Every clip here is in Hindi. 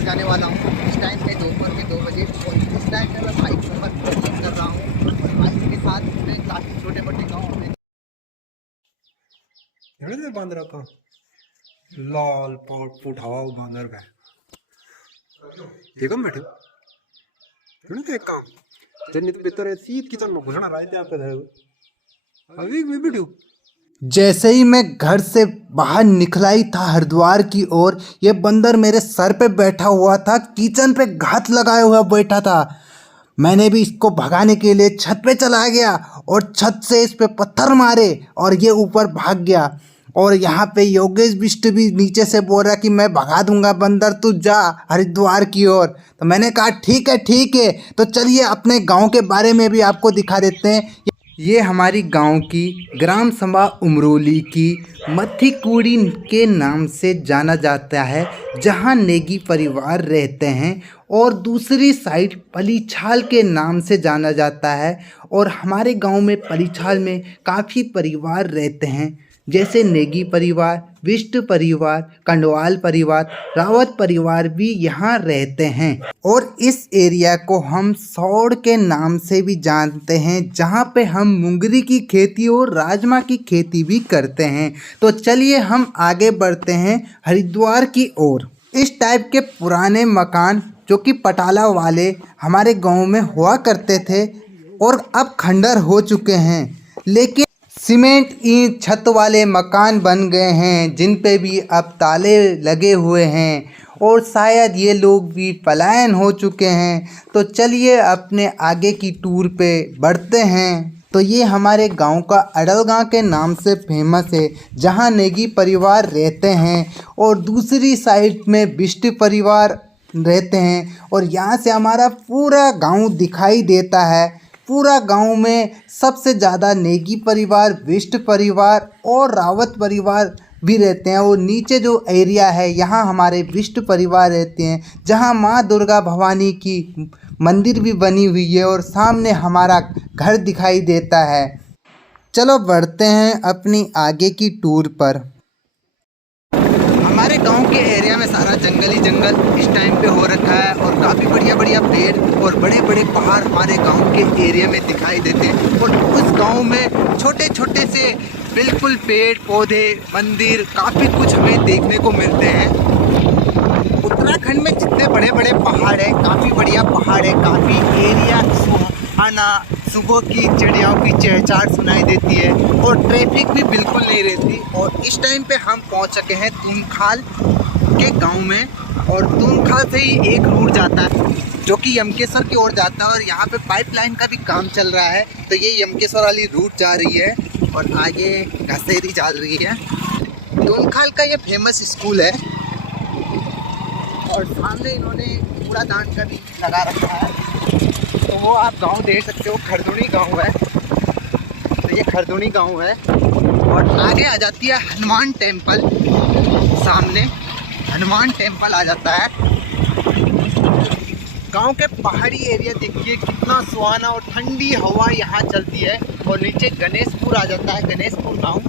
बाजार जाने वाला हूँ। इस टाइम पे दोपहर के 2 बजे और इस टाइम पे मैं बाइक पर कर रहा हूँ और बाइक के साथ मैं काफ़ी छोटे मोटे गाँव में बांद्रा का लाल पाट पुठावा बांदर का एकम बैठे तो एक काम जन्नी तो बेहतर है सीट किचन में घुसना रहा है पे अभी मैं बैठू। जैसे ही मैं घर से बाहर निकला ही था हरिद्वार की ओर, ये बंदर मेरे सर पे बैठा हुआ था, किचन पे घात लगाए हुआ बैठा था। मैंने भी इसको भगाने के लिए छत पे चला गया और छत से इस पे पत्थर मारे और ये ऊपर भाग गया। और यहाँ पे योगेश बिष्ट भी नीचे से बोल रहा कि मैं भगा दूंगा बंदर, तू जा हरिद्वार की ओर। तो मैंने कहा ठीक है, तो चलिए अपने गांव के बारे में भी आपको दिखा देते हैं। ये हमारी गांव की ग्राम सभा उमरोली की मथीकुड़ी के नाम से जाना जाता है, जहां नेगी परिवार रहते हैं, और दूसरी साइड पलीछाल के नाम से जाना जाता है। और हमारे गांव में पलीछाल में काफ़ी परिवार रहते हैं, जैसे नेगी परिवार, बिष्ट परिवार, कंडवाल परिवार, रावत परिवार भी यहाँ रहते हैं। और इस एरिया को हम सौड़ के नाम से भी जानते हैं, जहाँ पे हम मुंगरी की खेती और राजमा की खेती भी करते हैं। तो चलिए हम आगे बढ़ते हैं हरिद्वार की ओर। इस टाइप के पुराने मकान जो कि पटाला वाले हमारे गांव में हुआ करते थे और अब खंडर हो चुके हैं, लेकिन सीमेंट ईंट छत वाले मकान बन गए हैं, जिन पे भी अब ताले लगे हुए हैं और शायद ये लोग भी पलायन हो चुके हैं। तो चलिए अपने आगे की टूर पे बढ़ते हैं। तो ये हमारे गांव का अड़लगांव के नाम से फेमस है, जहां नेगी परिवार रहते हैं और दूसरी साइड में बिष्ट परिवार रहते हैं। और यहाँ से हमारा पूरा गांव दिखाई देता है। पूरा गांव में सबसे ज़्यादा नेगी परिवार, बिष्ट परिवार और रावत परिवार भी रहते हैं। और नीचे जो एरिया है यहाँ हमारे बिष्ट परिवार रहते हैं, जहाँ माँ दुर्गा भवानी की मंदिर भी बनी हुई है और सामने हमारा घर दिखाई देता है। चलो बढ़ते हैं अपनी आगे की टूर पर। हमारे गांव के एरिया में सारा जंगल ही जंगल इस टाइम पे हो रखा है और काफ़ी बढ़िया बढ़िया पेड़ और बड़े बड़े पहाड़ हमारे गांव के एरिया में दिखाई देते हैं। और उस गांव में छोटे छोटे से बिल्कुल पेड़ पौधे, मंदिर, काफ़ी कुछ हमें देखने को मिलते हैं। उत्तराखंड में जितने बड़े बड़े पहाड़ है, काफ़ी बढ़िया पहाड़ है, काफ़ी एरिया सुहाना, सुबह की चिड़ियाओं की चहचहाट सुनाई देती है और ट्रैफिक भी बिल्कुल नहीं रहती। और इस टाइम पे हम पहुंच चुके हैं तुमखाल के गांव में। और तुमखाल से ही एक रूट जाता है जो कि यमकेश्वर की ओर जाता है और यहाँ पे पाइपलाइन का भी काम चल रहा है। तो ये यमकेश्वर वाली रूट जा रही है और आगे घसेरी चल रही है। तुमखाल का ये फेमस स्कूल है और सामने इन्होंने कूड़ादान का भी लगा रखा है। तो वो आप गांव देख सकते हो, खरदुनी गांव है। तो ये खरदुनी गांव है और आगे आ जाती है हनुमान टेम्पल। सामने हनुमान टेम्पल आ जाता है। गांव के पहाड़ी एरिया देखिए कितना सुहाना और ठंडी हवा यहाँ चलती है। और नीचे गणेशपुर आ जाता है, गणेशपुर गांव।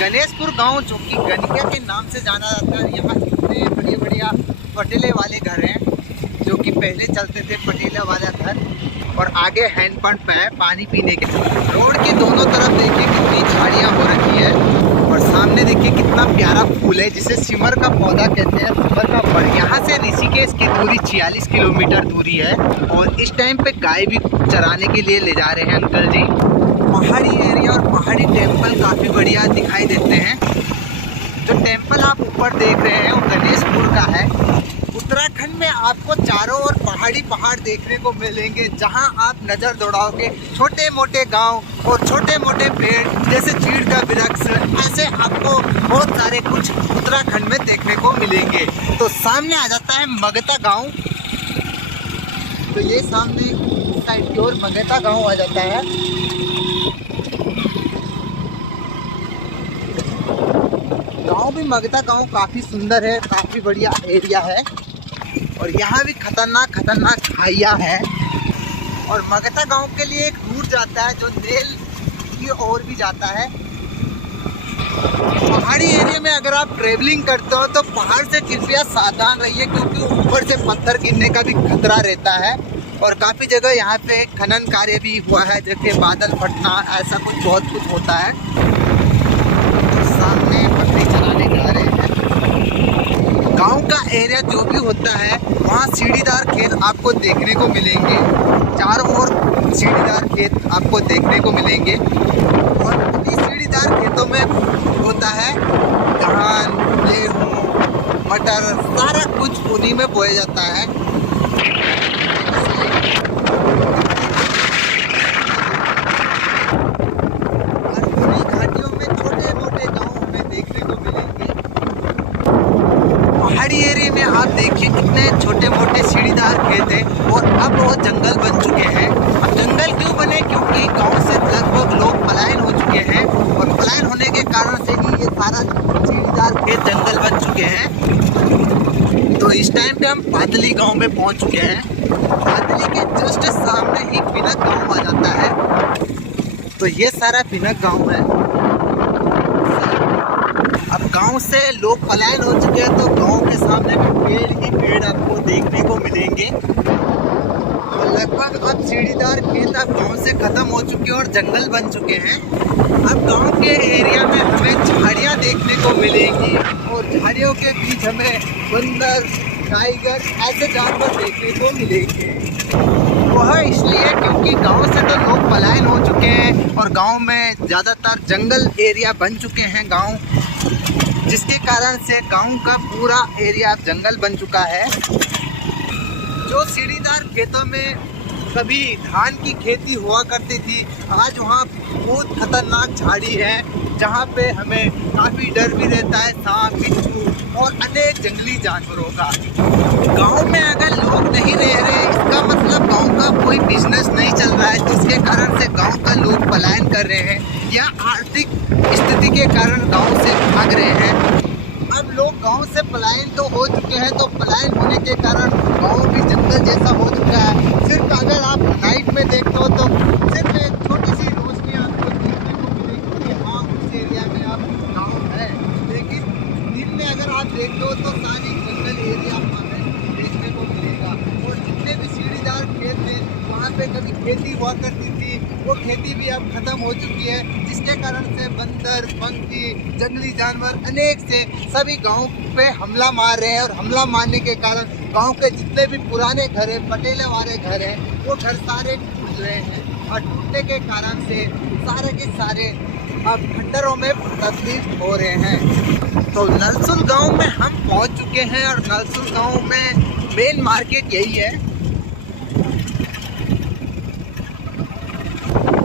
गणेशपुर गांव जो कि गनिया के नाम से जाना जाता है। यहाँ कितने बढ़िया बढ़िया पटेले वाले घर हैं, जो कि पहले चलते थे पटेला वाला घर। और आगे हैंडपंप है पानी पीने के। रोड के दोनों तरफ देखिए कितनी झाड़ियाँ हो रखी है और सामने देखिए कितना प्यारा फूल है, जिसे सिमर का पौधा कहते हैं। सिमर का फल। यहाँ से ऋषिकेश की दूरी 46 किलोमीटर दूरी है। और इस टाइम पे गाय भी चराने के लिए ले जा रहे हैं अंकल जी। पहाड़ी एरिया और पहाड़ी टेम्पल काफ़ी बढ़िया दिखाई देते हैं। जो टेम्पल आप ऊपर देख रहे हैं वो गणेशपुर का है। उत्तराखंड में आपको चारों ओर पहाड़ी पहाड़ देखने को मिलेंगे, जहां आप नज़र दौड़ाओगे छोटे मोटे गांव और छोटे मोटे पेड़, जैसे चीड़ का वृक्ष, ऐसे आपको बहुत सारे कुछ उत्तराखंड में देखने को मिलेंगे। तो सामने आ जाता है मगता गांव। तो ये सामने साइड की ओर मगता गांव आ जाता है। गांव भी मगता गांव काफ़ी सुंदर है, काफ़ी बढ़िया एरिया है। और यहाँ भी खतरनाक खाइयाँ है। और मगता गांव के लिए एक रूट जाता है जो नेल की ओर भी जाता है। पहाड़ी एरिया में अगर आप ट्रेवलिंग करते हो तो पहाड़ से कृपया सावधान रहिए, क्योंकि ऊपर से पत्थर गिरने का भी खतरा रहता है। और काफ़ी जगह यहाँ पे खनन कार्य भी हुआ है, जैसे बादल फटना, ऐसा कुछ बहुत कुछ होता है। सामने बकरी चराने जा रहे हैं। गांव का एरिया जो भी होता है वहाँ सीढ़ीदार खेत आपको देखने को मिलेंगे, चारों ओर सीढ़ीदार खेत आपको देखने को मिलेंगे। और इन्हीं सीढ़ीदार खेतों में होता है धान, गेहूँ, मटर, सारा कुछ उन्हीं में बोया जाता है। और उन्हीं घाटियों में छोटे मोटे गाँव हमें देखने को मिलेंगे। पहाड़ी एरिया में आप देखिए कितने छोटे मोटे सीढ़ीदार खेत हैं और अब वो जंगल बन चुके हैं। अब जंगल क्यों बने? क्योंकि गांव से लगभग लोग पलायन हो चुके हैं और पलायन होने के कारण से ही ये सारा सीढ़ीदार खेत जंगल बन चुके हैं। तो इस टाइम पे हम बादली गांव में पहुंच चुके हैं। बादली के जस्ट सामने ही पिनक गांव आ जाता है। तो ये सारा पिनक गांव है। अब गांव से लोग पलायन हो चुके हैं तो गांव के सामने में पेड़ ही पेड़ आपको देखने को मिलेंगे। तो लगभग अब सीढ़ीदार खेत अब गांव से खत्म हो चुके हैं और जंगल बन चुके हैं। अब गांव के एरिया में हमें झाड़ियाँ देखने को मिलेंगी और झाड़ियों के बीच हमें बंदर, टाइगर, ऐसे जानवर देखने को मिलेंगे। वह इसलिए क्योंकि गांव से तो लोग पलायन हो चुके हैं और गांव में ज़्यादातर जंगल एरिया बन चुके हैं गांव, जिसके कारण से गांव का पूरा एरिया जंगल बन चुका है। जो सीढ़ीदार खेतों में कभी धान की खेती हुआ करती थी, आज वहाँ बहुत खतरनाक झाड़ी है जहाँ पे हमें काफ़ी डर भी रहता है सांप, बिच्छू और अनेक जंगली जानवरों का। गांव में अगर लोग नहीं रह रहे, इसका मतलब गांव का कोई बिजनेस नहीं चल रहा है, जिसके कारण से गांव का लोग पलायन कर रहे हैं या आर्थिक स्थिति के कारण गांव से भाग रहे हैं। अब लोग गांव से पलायन तो हो चुके हैं, तो पलायन होने के कारण गांव भी जंगल जैसा हो चुका है। सिर्फ अगर आप नाइट में देखते हो तो सिर्फ एक छोटी सी रोशनी आपको देखने को मिलेगी कि हाँ उस एरिया में आप गाँव है, लेकिन दिन में अगर आप देखते हो तो सारी जंगल एरिया हमें देखने को मिलेगा। और जितने भी सीढ़ीदार खेत थे वहाँ पे कभी खेती हुआ करती थी, वो खेती भी अब खत्म हो चुकी है, जिसके कारण से बंदर, पंछी, जंगली जानवर अनेक से सभी गांव पे हमला मार रहे हैं। और हमला मारने के कारण गांव के जितने भी पुराने घर हैं, पटेले वाले घर हैं, वो घर सारे टूट रहे हैं और टूटने के कारण से सारे के सारे अब खंडरों में तब्दील हो रहे हैं। तो नलसुल गांव में हम पहुंच चुके हैं और नलसुल गांव में मेन मार्केट यही है।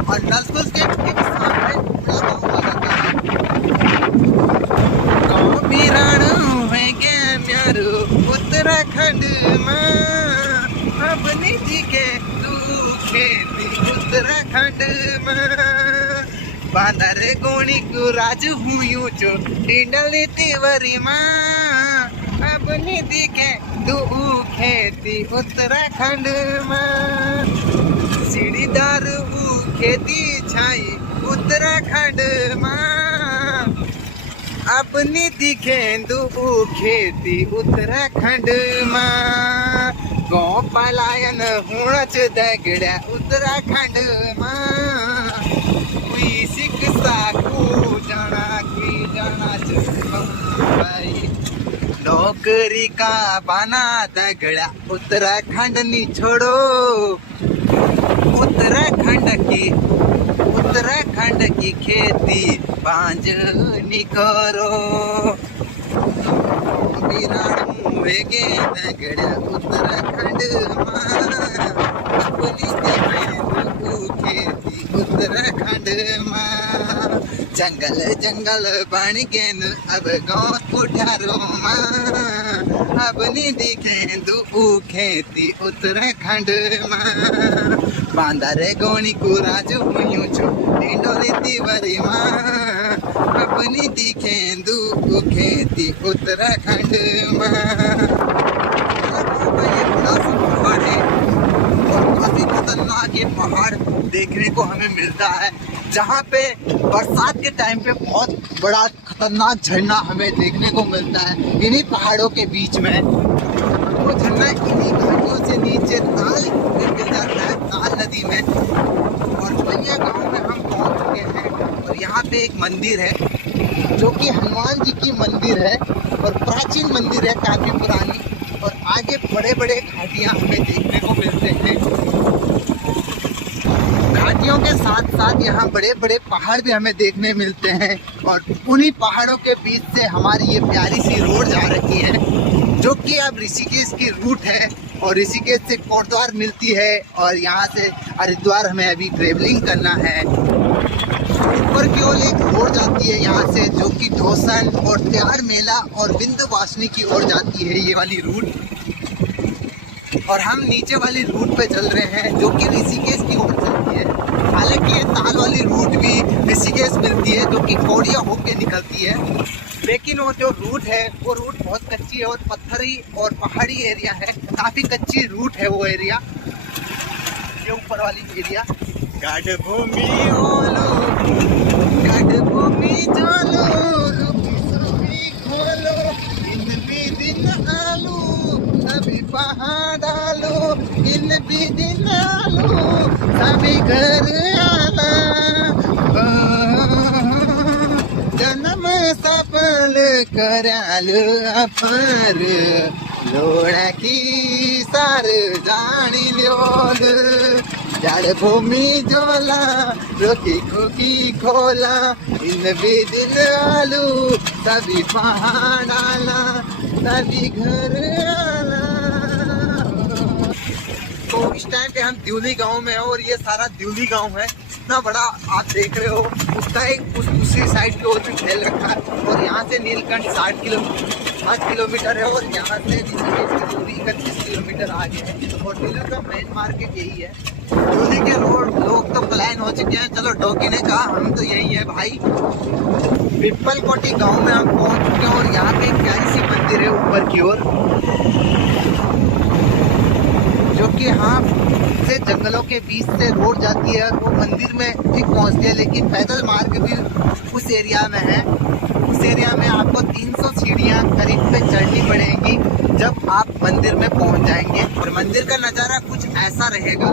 और नलसुल के ठीक सामने गांव आ जाता है। गांव बिराणु है क्या म्यारो उत्तराखंड में, अपनी जी के तू खेती उत्तराखंड में। बांदर गोणी को राज हुई चो टिंडली तिवरी माँ, अपनी दिखे तू खेती उत्तराखंड में। सीढ़ीदार खेती छाई उत्तराखंड माँ, अपनी दिखे दू खेती उत्तराखंड माँ। गाँव पलायन होना च दगड़ा उत्तराखंड माँ, कोई शिक्षा को जाना की जाना भाई। नौकरी का बना दगड़ा उत्तराखंड नी छोड़ो, उत्तराखंड की खेती बांझ नी करो। बिराणु वेगे दगड़ा उत्तराखंड माँ, अपनी खेती उत्तराखंड माँ। जंगल जंगल बन गए अब गाँव कोठारों माँ, अपनी दिखे दू खेती उत्तराखंड माँ। बांदर गोणी को राजू हुई छो टिंडोली तिवरी माँ, अपनी दिखे दू खेती उत्तराखंड माँ। काफी खतरनाक ये पहाड़ देखने को हमें मिलता है, जहाँ पे बरसात के टाइम पे बहुत बड़ा खतरनाक झरना हमें देखने को मिलता है इन्हीं पहाड़ों के बीच में। वो झरना इन्हीं घाटियों से नीचे ताल गिर जाता है, ताल नदी में। और भैया गांव में हम पहुंच चुके हैं और यहाँ पे एक मंदिर है जो कि हनुमान जी की मंदिर है और प्राचीन मंदिर है, काफी पुरानी। और आगे बड़े बड़े घाटियाँ हमें देखने को मिलते हैं। घाटियों के साथ साथ यहाँ बड़े बड़े पहाड़ भी हमें देखने मिलते हैं। और उन्हीं पहाड़ों के बीच से हमारी ये प्यारी सी रोड जा रही है जो कि अब ऋषिकेश की रूट है। और ऋषिकेश से कोटद्वार मिलती है और यहाँ से हरिद्वार हमें अभी ट्रेवलिंग करना है। ऊपर की ओर एक रोड जाती है यहाँ से जो कि धोसन और त्यार मेला और विंध्यवासिनी की ओर जाती है ये वाली रूट। और हम नीचे वाली रूट पे चल रहे हैं जो कि ऋषिकेश की ओर चलती है। हालांकि ये ताल वाली रूट भी ऋषिकेश मिलती है जो कि कौड़िया होके निकलती है, लेकिन वो जो रूट है वो रूट बहुत कच्ची है और पत्थरी और पहाड़ी एरिया है। काफ़ी कच्ची रूट है वो एरिया, ये ऊपर वाली एरिया। गाढ़भूमि ओलो गाढ़भूमि चलो खोलो इन भी दिन आलू सभी पहाड़ आलू इन भी दिन आलू सभी घर आला जन्म सफल करालो अपर लोड़ा की सार जानी ल्योल जड़भूमि जोला रोकी खोकी खोला इन भी दिन आलू सभी पहाड़ आला सभी घर आला। तो इस टाइम पे हम दिउली गांव में हैं और ये सारा दिउली गांव है। इतना बड़ा आप देख रहे हो, उसका एक दूसरी साइड की ओर भी फैल रखा है। और यहाँ से नीलकंठ 60 किलोमीटर है और यहाँ से ऋषिकेश की दूरी 31 किलोमीटर आगे है। और दिल्ली का मेन मार्केट यही है। दिल्ली के लोग तो पलायन हो चुके हैं, चलो डॉगी ने कहा हम तो यही है भाई। पिपल कोटी गाँव में हम पहुँच चुके हैं और यहाँ पे एक प्यारी सी मंदिर है ऊपर की ओर जो कि यहाँ से जंगलों के बीच से रोड जाती है और वो मंदिर में ठीक पहुँचती है। लेकिन पैदल मार्ग भी उस एरिया में है। उस एरिया में आपको 300 सीढ़ियाँ करीब पे चढ़नी पड़ेंगी जब आप मंदिर में पहुँच जाएंगे। और मंदिर का नज़ारा कुछ ऐसा रहेगा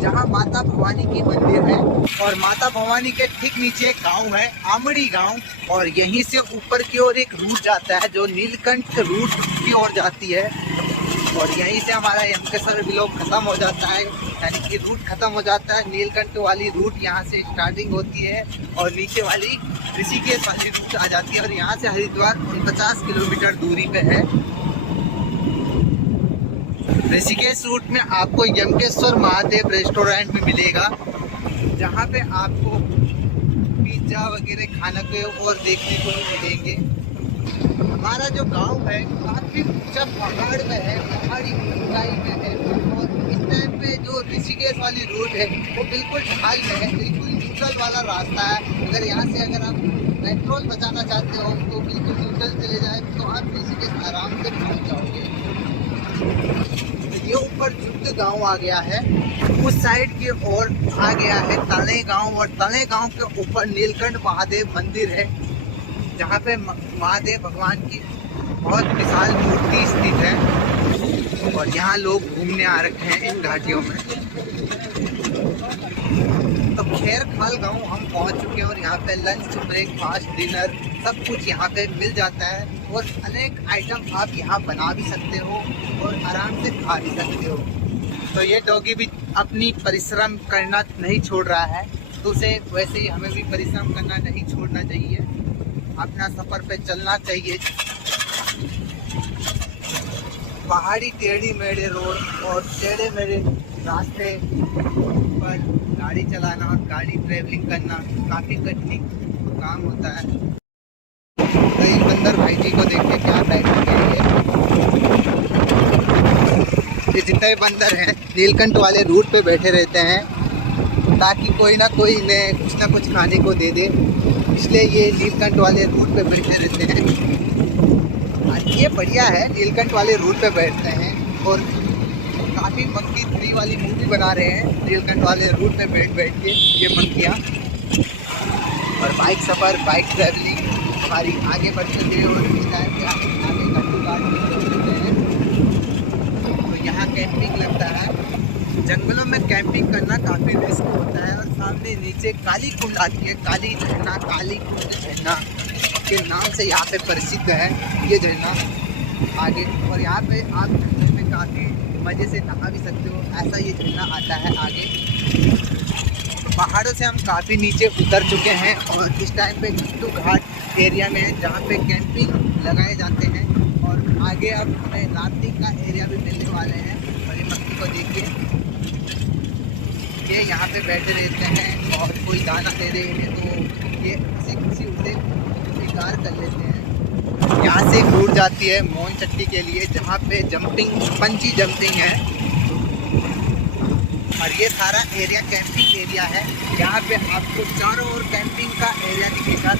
जहाँ माता भवानी की मंदिर है और माता भवानी के ठीक नीचे एक गाँव है आमड़ी गाँव। और यहीं से ऊपर की ओर एक रूट जाता है जो नीलकंठ रूट की ओर जाती है। और यहीं से हमारा यमकेश्वर ब्लॉक खत्म हो जाता है, यानी कि रूट खत्म हो जाता है। नीलकंठ वाली रूट यहाँ से स्टार्टिंग होती है और नीचे वाली ऋषिकेश वाली रूट आ जाती है। और यहाँ से हरिद्वार 49 किलोमीटर दूरी पे है। ऋषिकेश रूट में आपको यमकेश्वर महादेव रेस्टोरेंट में मिलेगा जहाँ पे आपको पिज्ज़ा वगैरह खाने को और देखने को मिलेंगे। हमारा जो गांव है काफी ऊंचा पहाड़ में है, पहाड़ी ऊंचाई में है। और इस टाइम पे जो ऋषिकेश वाली रोड है वो बिल्कुल ढाल में है, बिल्कुल न्यूट्रल वाला रास्ता है। अगर यहाँ से अगर आप पेट्रोल बचाना चाहते हो तो बिल्कुल न्यूट्रल चले जाए तो आप ऋषिकेश आराम से पहुँच जाओगे। ये ऊपर जुट गांव आ गया है, उस साइड की ओर आ गया है तले गांव। और तले गांव के ऊपर नीलकंठ महादेव मंदिर है जहाँ पे महादेव भगवान की बहुत विशाल मूर्ति स्थित है। और यहाँ लोग घूमने आ रखे हैं इन घाटियों में। तो खेर खाल गांव हम पहुँच चुके हैं और यहाँ पे लंच ब्रेकफास्ट डिनर सब कुछ यहाँ पे मिल जाता है। और अनेक आइटम आप यहाँ बना भी सकते हो और आराम से खा भी सकते हो। तो ये डॉगी भी अपनी परिश्रम करना नहीं छोड़ रहा है, तो उसे वैसे ही हमें भी परिश्रम करना नहीं छोड़ना चाहिए, अपना सफ़र पे चलना चाहिए। पहाड़ी टेढ़ी मेढ़े रोड और टेढ़े मेढ़े रास्ते पर गाड़ी चलाना और गाड़ी ट्रैवलिंग करना काफ़ी कठिन काम होता है। तो इन बंदर भाई जी को देखिए क्या बैठे हैं। ये जितने बंदर हैं नीलकंठ वाले रूट पे बैठे रहते हैं ताकि कोई ना कोई इन्हें कुछ ना कुछ खाने को दे दे, इसलिए ये नीलकंठ वाले रूट पे बैठे रहते हैं। ये बढ़िया है, नीलकंठ वाले रूट पे बैठते हैं। और काफ़ी मंकी 3 वाली मूवी बना रहे हैं नीलकंठ वाले रूट पे बैठ के ये मंकियाँ। और बाइक सफ़र, बाइक ट्रैवलिंग सवारी आगे बढ़ते थे और इस टाइम पे आगे घंटू घाट होते हैं। तो यहाँ कैंपिंग लगता है। जंगलों में कैंपिंग करना काफ़ी रिस्क होता है। और सामने नीचे काली कुंड आती है, काली झरना, काली कुंड झरना के नाम से यहाँ पे प्रसिद्ध है ये झरना आगे। और यहाँ पे आप झरने में काफ़ी मज़े से नहा भी सकते हो, ऐसा ये झरना आता है आगे। पहाड़ों से हम काफ़ी नीचे उतर चुके हैं और इस टाइम पे घंटू घाट एरिया में है जहाँ पे कैंपिंग लगाए जाते हैं। और आगे अब हमें राफ्टिंग का एरिया भी मिलने वाले हैं। और ये मक्की को देखिए, ये यहाँ पे बैठे रहते हैं और कोई दाना दे रहे हैं तो ये हंसी खुशी उसे स्वीकार कर लेते हैं। यहाँ से एक रोड जाती है मोहन चट्टी के लिए जहाँ पे जंपिंग, पंची जंपिंग है। और ये सारा एरिया कैंपिंग एरिया है। यहाँ पे आपको चारों ओर कैंपिंग का एरिया दिखेगा।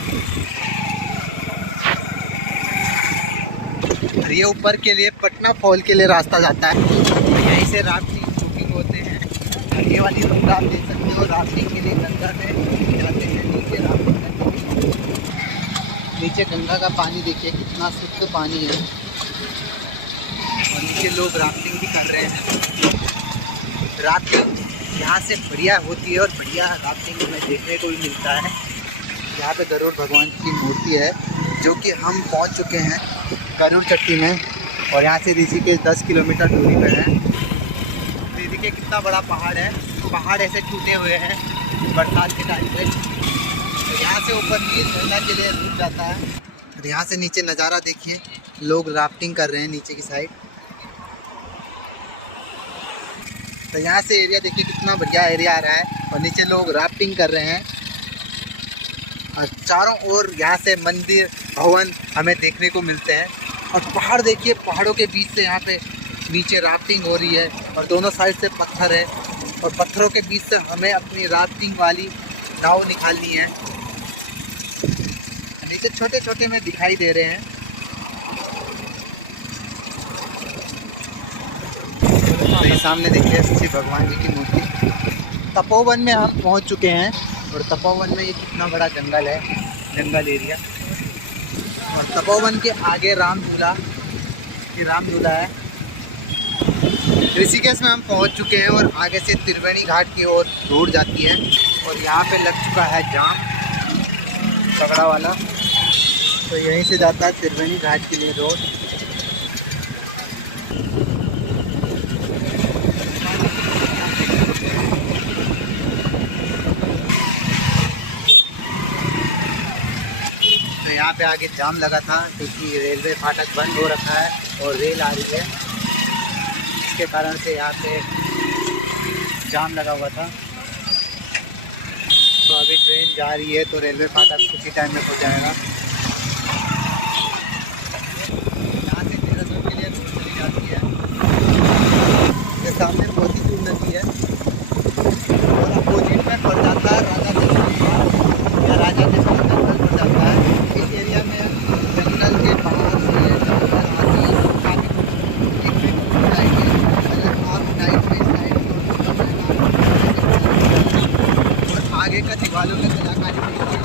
और ये ऊपर के लिए पटना फॉल के लिए रास्ता जाता है। यहीं से राफ्टिंग बुकिंग होते हैं। और ये वाली रोड आप देख सकते हो, राफ्टिंग के लिए गंगा में जाते हैं नीचे राफ्टिंग करने के लिए। नीचे गंगा का पानी देखिए कितना शुद्ध पानी है। और नीचे लोग राफ्टिंग भी कर रहे हैं। राफ्टिंग यहाँ से बढ़िया होती है और बढ़िया राफ्टिंग हमें देखने को भी मिलता है। यहाँ पे गरुड़ भगवान की मूर्ति है जो कि हम पहुँच चुके हैं गरुड़ चट्टी में। और यहाँ से ऋषिकेश 10 किलोमीटर दूरी पे है। देखिए कितना बड़ा पहाड़ है। पहाड़ ऐसे टूटे हुए हैं बरसात के टाइम पे। तो यहाँ से ऊपर नील झरना के लिए रुक जाता है। और यहाँ से नीचे नज़ारा देखिए, लोग राफ्टिंग कर रहे हैं नीचे की साइड। तो यहाँ से एरिया देखिए कितना बढ़िया एरिया आ रहा है और नीचे लोग राफ्टिंग कर रहे हैं। और चारों ओर यहाँ से मंदिर, भवन हमें देखने को मिलते हैं। और पहाड़ देखिए, पहाड़ों के बीच से यहाँ पे नीचे राफ्टिंग हो रही है और दोनों साइड से पत्थर है। और पत्थरों के बीच से हमें अपनी राफ्टिंग वाली नाव निकालनी है। नीचे छोटे छोटे में दिखाई दे रहे हैं। तो सामने देखिए श्री भगवान जी की मूर्ति। तपोवन में हम पहुंच चुके हैं। और तपोवन में ये कितना बड़ा जंगल है, जंगल एरिया। और तपोवन के आगे रामझूला, ये रामझूला है। ऋषिकेश में हम पहुंच चुके हैं और आगे से त्रिवेणी घाट की ओर रोड जाती है। और यहाँ पे लग चुका है जाम तगड़ा वाला। तो यहीं से जाता है त्रिवेणी घाट के लिए रोड। तो यहाँ पे आगे जाम लगा था क्योंकि रेलवे फाटक बंद हो रखा है और रेल आ रही है, इसके कारण से यहाँ पे जाम लगा हुआ था। तो अभी ट्रेन जा रही है तो रेलवे फाटक कुछ ही टाइम में पहुँच जाएगा। यहाँ से देहरादून के लिए रोड चली जाती है। ये सामने मोतीचूर नदी है और अपोजिट में पड़ जाता है राजा देशमुख या राजा देशमुख जंगल पड़ जाता है। इस एरिया में जंगल के बाहर से आगे का दीवारों में कलाकारी देखिए,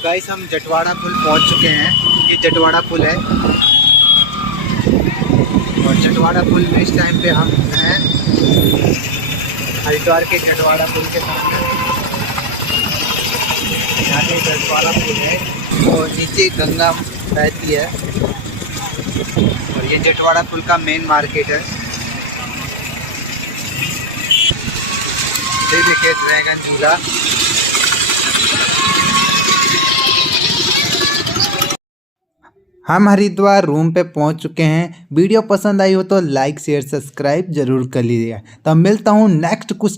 तो गाइस हम जटवाड़ा पुल पहुंच चुके हैं। ये जटवाड़ा पुल है और जटवाड़ा पुल में इस टाइम पे हम हैं हरिद्वार के जटवाड़ा पुल के सामने। यहाँ पे जटवाड़ा पुल है और नीचे गंगा बहती है और ये जटवाड़ा पुल का मेन मार्केट है। ये देखिए ड्रैगन झूला। हम हरिद्वार रूम पे पहुंच चुके हैं। वीडियो पसंद आई हो तो लाइक शेयर सब्सक्राइब जरूर कर लीजिएगा। तो मिलता हूँ नेक्स्ट कुछ